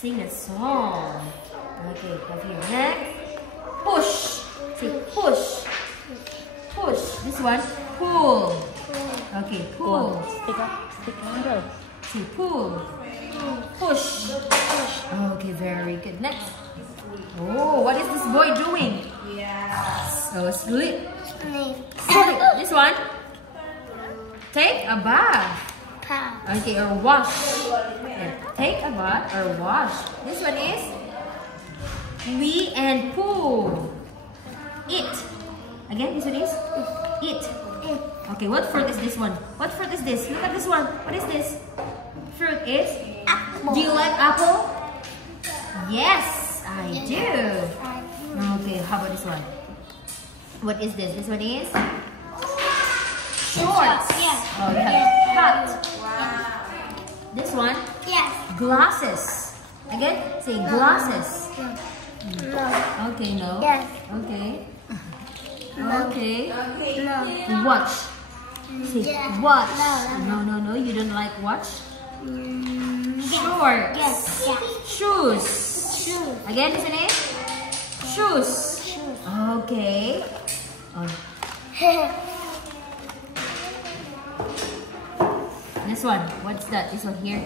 Sing a song. Okay, have your neck. Push. Say push. Push. This one, pull. Okay, pull. Stick handle. Say pull. Push. Okay, very good. Next. Oh, what is this boy doing? So sleep. Sleep. This one. Take a bath. Okay, or wash. Yeah. Take a bath or wash. This one is wee and poo. Eat. Again, this one is eat. Okay, what fruit is this one? What fruit is this? Look at this one. What is this? Fruit is apple. Do you like apple? Yes, I do. Okay, how about this one? What is this? This one is shorts. Yes. Oh, you have hat. This one? Yes. Glasses. Again, say glasses. No. Okay, no. Yes. Okay. No. Okay. No. Watch. Say Yeah. watch. No. No, you don't like watch? Shorts. Yes. Yes. Shoes. Shoes. Again, isn't it? Shoes. Shoes. Okay. Oh, this one. What's that? This one here.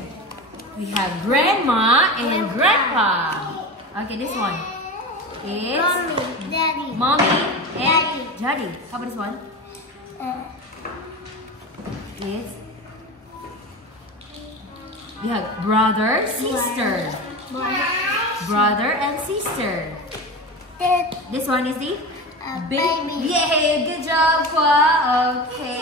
We have grandma and grandpa. Okay, this one is Mommy, Daddy. mommy and daddy. How about this one? Is we have brother, sister. Brother and sister. This one is the Baby. Yay! Good job, Kwa. Okay.